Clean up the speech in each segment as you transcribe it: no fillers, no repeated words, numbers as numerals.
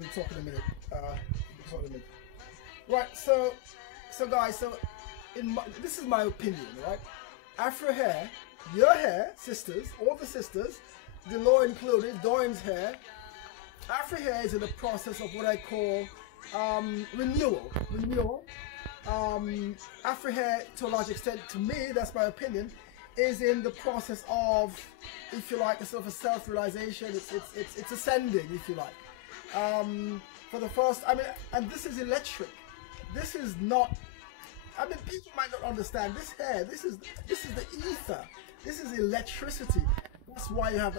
We'll talk in a minute. Right, so guys, this is my opinion, right? Afro hair, your hair, sisters, all the sisters, the law included, Doyin's hair. Afro hair is in the process of what I call renewal. Afro hair, to a large extent, to me, that's my opinion, is in the process of, if you like, a sort of a self-realization. It's ascending, if you like. For the first, I mean, and this is electric. This is not. I mean, people might not understand this hair. This is the ether. This is electricity. That's why you have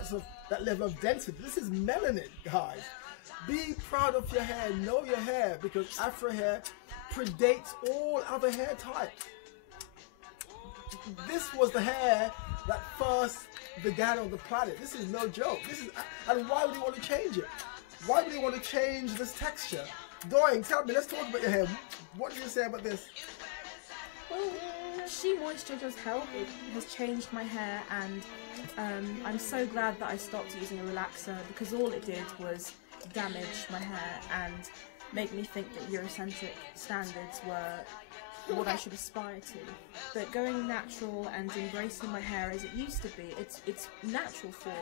that level of density. This is melanin, guys. Be proud of your hair. Know your hair, because Afro hair predates all other hair types. This was the hair that first began on the planet. This is no joke. And why would you want to change it? Why would you want to change this texture? Doyin, tell me, let's talk about your hair. What do you say about this? Well, She Moisture does help. It has changed my hair, and I'm so glad that I stopped using a relaxer, because all it did was damage my hair and make me think that Eurocentric standards were what I should aspire to. But going natural and embracing my hair as it used to be, its natural form,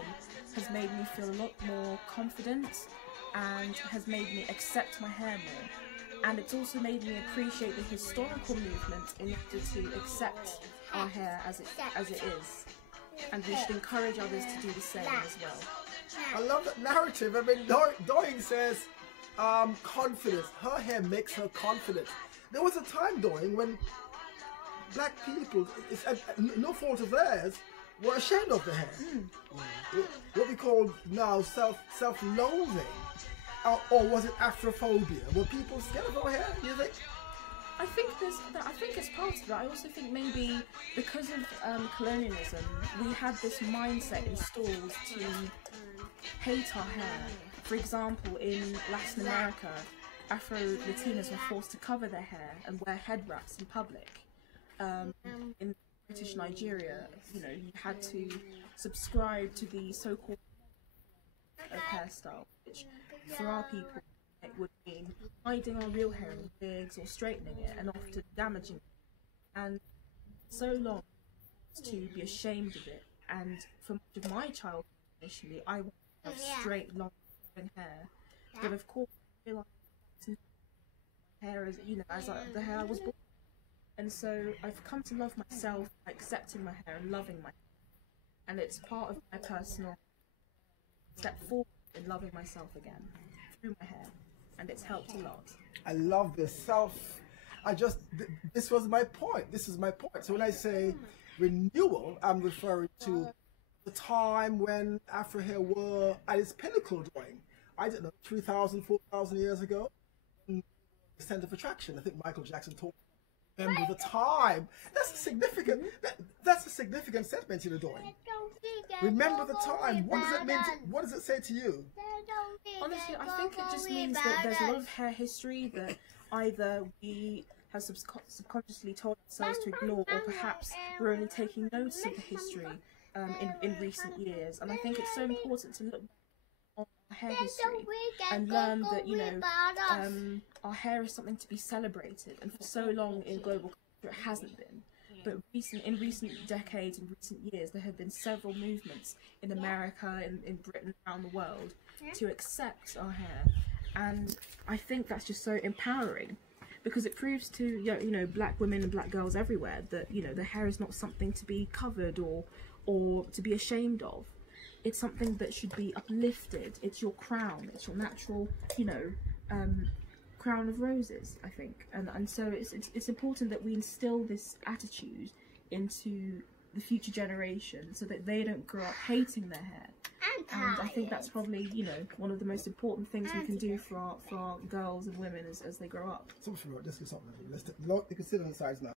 has made me feel a lot more confident and has made me accept my hair more. And it's also made me appreciate the historical movement in order to accept our hair as it is. And we should encourage others to do the same as well. I love that narrative. I mean, Doyin says confidence. Her hair makes her confident. There was a time, Doyin, when black people, no fault of theirs, were ashamed of their hair. What we call now self-loathing. Or was it Afrophobia? Were people scared of our hair, do you think? I think it's part of that. I also think maybe because of colonialism, we had this mindset installed to hate our hair. For example, in Latin America, Afro-Latinas were forced to cover their hair and wear head wraps in public. In British Nigeria, you had to subscribe to the so-called hairstyle, which for our people it would mean hiding our real hair in wigs or straightening it, and often damaging it. And so long to be ashamed of it. And for much of my childhood, initially, I wanted to have straight, long hair, but of course, I realised hair as the hair I was born. And so I've come to love myself by accepting my hair and loving my hair. And it's part of my personal step forward in loving myself again through my hair, and it's helped a lot. I love this this was my point. This is my point. So when I say renewal, I'm referring to the time when Afro hair were at its pinnacle, Doyin. I don't know, 3,000, 4,000 years ago. The center of attraction. I think Michael Jackson talked. Remember the time. That's a significant. That's a significant statement, Doyin. Remember the time. What does it mean? What does it say to you? Honestly, I think it just means that there's a lot of hair history that either we have subconsciously told ourselves to ignore, or perhaps we're only taking notice of the history in recent years. And I think it's so important to look on our hair history and learn that our hair is something to be celebrated. And for so long in global culture, it hasn't been. But in recent decades and recent years, there have been several movements in America, in Britain, around the world, to accept our hair. And I think that's just so empowering, because it proves to black women and black girls everywhere that their hair is not something to be covered or to be ashamed of. It's something that should be uplifted. It's your crown. It's your natural crown of roses, I think. And so it's important that we instill this attitude into the future generation, so that they don't grow up hating their hair. And I think that's probably one of the most important things we can do for our girls and women as they grow up. Something about this is something. You can sit on the sides now.